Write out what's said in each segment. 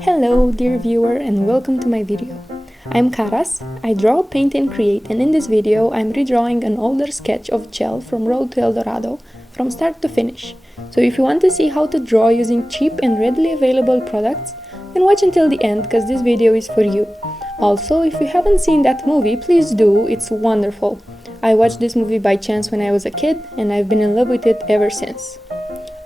Hello dear viewer and welcome to my video. I'm Karas, I draw, paint and create, and in this video I'm redrawing an older sketch of Chel from Road to El Dorado from start to finish. So if you want to see how to draw using cheap and readily available products, then watch until the end because this video is for you. Also, if you haven't seen that movie, please do, it's wonderful. I watched this movie by chance when I was a kid and I've been in love with it ever since.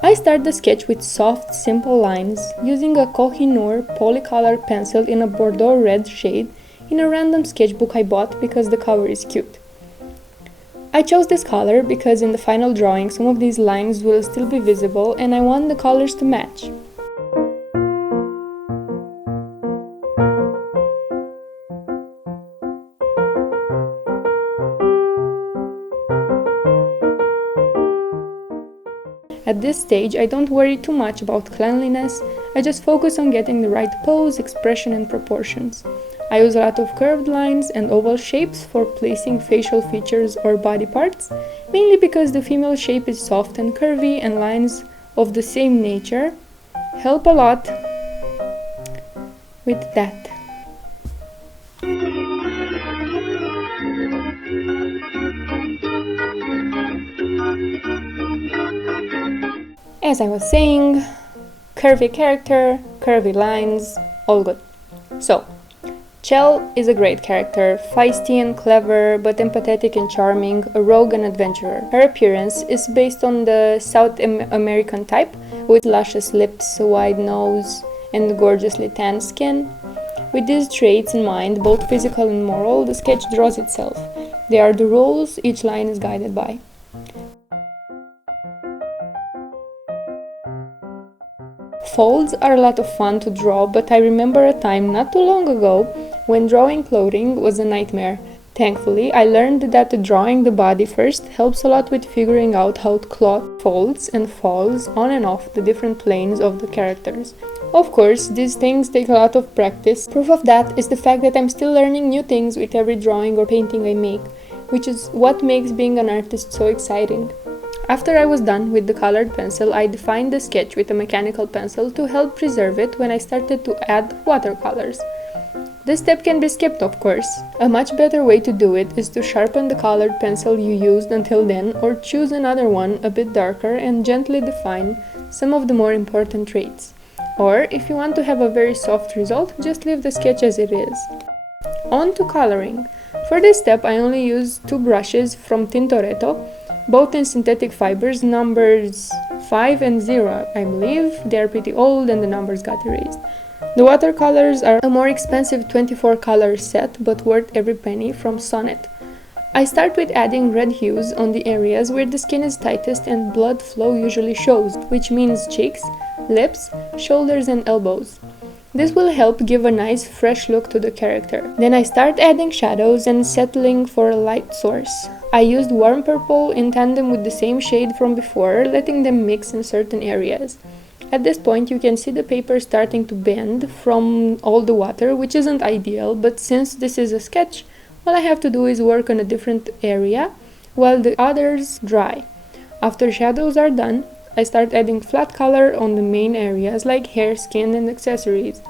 I start the sketch with soft, simple lines, using a Kohinoor polycolor pencil in a Bordeaux red shade in a random sketchbook I bought because the cover is cute. I chose this color because in the final drawing some of these lines will still be visible and I want the colors to match. At this stage, I don't worry too much about cleanliness, I just focus on getting the right pose, expression and proportions. I use a lot of curved lines and oval shapes for placing facial features or body parts, mainly because the female shape is soft and curvy and lines of the same nature help a lot with that. As I was saying, curvy character, curvy lines, all good. So, Chel is a great character, feisty and clever, but empathetic and charming, a rogue and adventurer. Her appearance is based on the South American type, with luscious lips, a wide nose, and gorgeously tanned skin. With these traits in mind, both physical and moral, the sketch draws itself. They are the rules each line is guided by. Folds are a lot of fun to draw, but I remember a time not too long ago when drawing clothing was a nightmare. Thankfully, I learned that drawing the body first helps a lot with figuring out how cloth folds and falls on and off the different planes of the characters. Of course, these things take a lot of practice. Proof of that is the fact that I'm still learning new things with every drawing or painting I make, which is what makes being an artist so exciting. After I was done with the colored pencil, I defined the sketch with a mechanical pencil to help preserve it when I started to add watercolors. This step can be skipped, of course. A much better way to do it is to sharpen the colored pencil you used until then or choose another one a bit darker and gently define some of the more important traits. Or, if you want to have a very soft result, just leave the sketch as it is. On to coloring. For this step, I only use two brushes from Tintoretto, both in synthetic fibers, numbers 5 and 0, I believe. They are pretty old and the numbers got erased. The watercolors are a more expensive 24 color set, but worth every penny, from Sonnet. I start with adding red hues on the areas where the skin is tightest and blood flow usually shows, which means cheeks, lips, shoulders and elbows. This will help give a nice fresh look to the character. Then I start adding shadows and settling for a light source. I used warm purple in tandem with the same shade from before, letting them mix in certain areas. At this point you can see the paper starting to bend from all the water, which isn't ideal, but since this is a sketch, all I have to do is work on a different area while the others dry. After shadows are done, I start adding flat color on the main areas like hair, skin and accessories.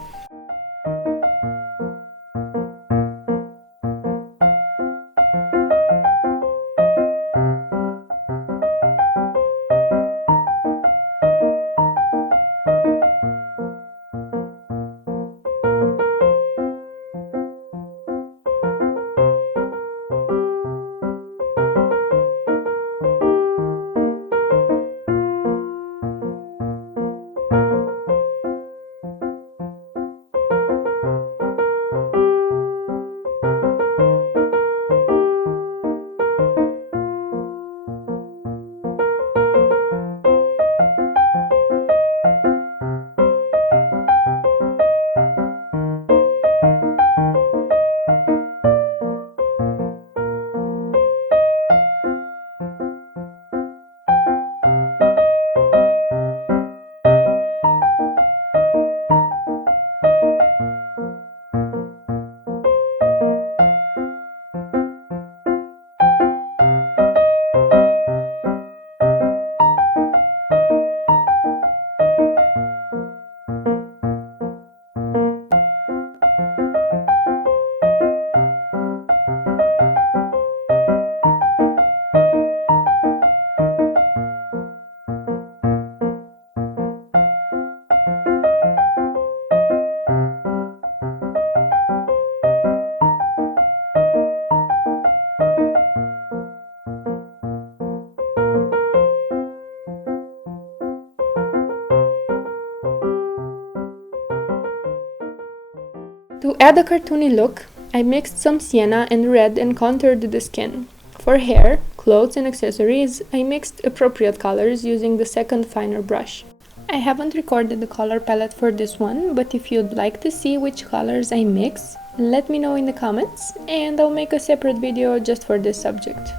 To add a cartoony look, I mixed some sienna and red and contoured the skin. For hair, clothes and accessories, I mixed appropriate colors using the second finer brush. I haven't recorded the color palette for this one, but if you'd like to see which colors I mix, let me know in the comments and I'll make a separate video just for this subject.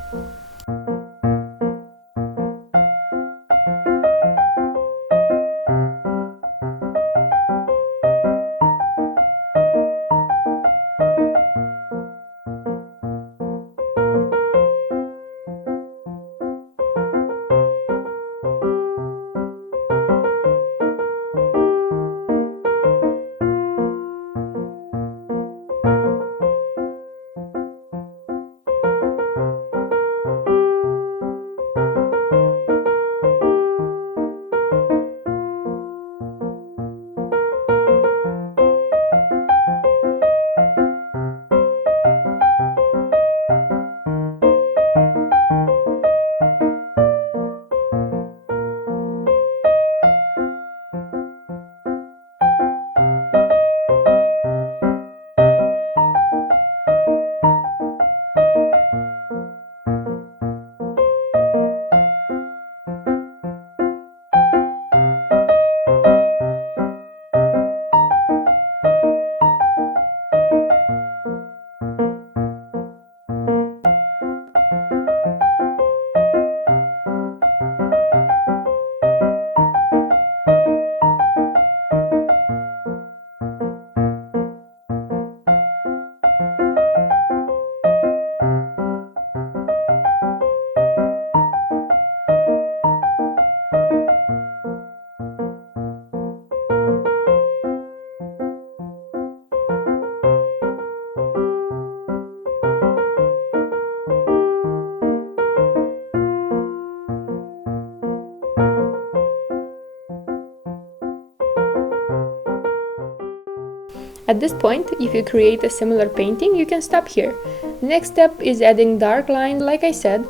At this point, if you create a similar painting, you can stop here. The next step is adding dark line. Like I said,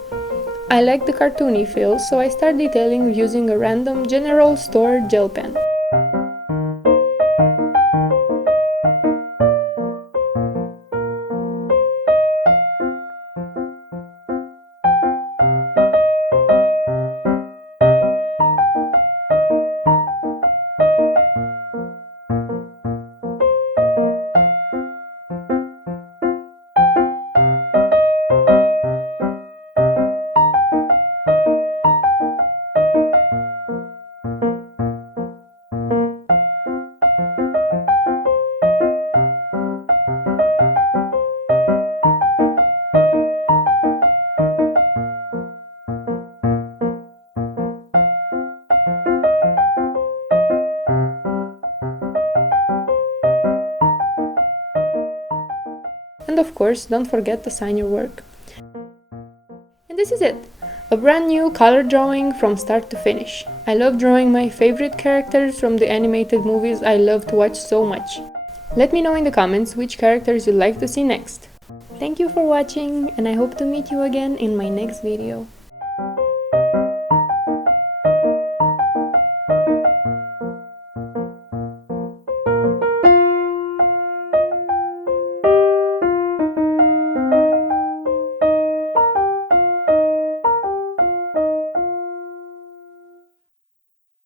I like the cartoony feel, so I start detailing using a random general store gel pen. And of course, don't forget to sign your work. And this is it! A brand new color drawing from start to finish. I love drawing my favorite characters from the animated movies I love to watch so much. Let me know in the comments which characters you'd like to see next. Thank you for watching, and I hope to meet you again in my next video.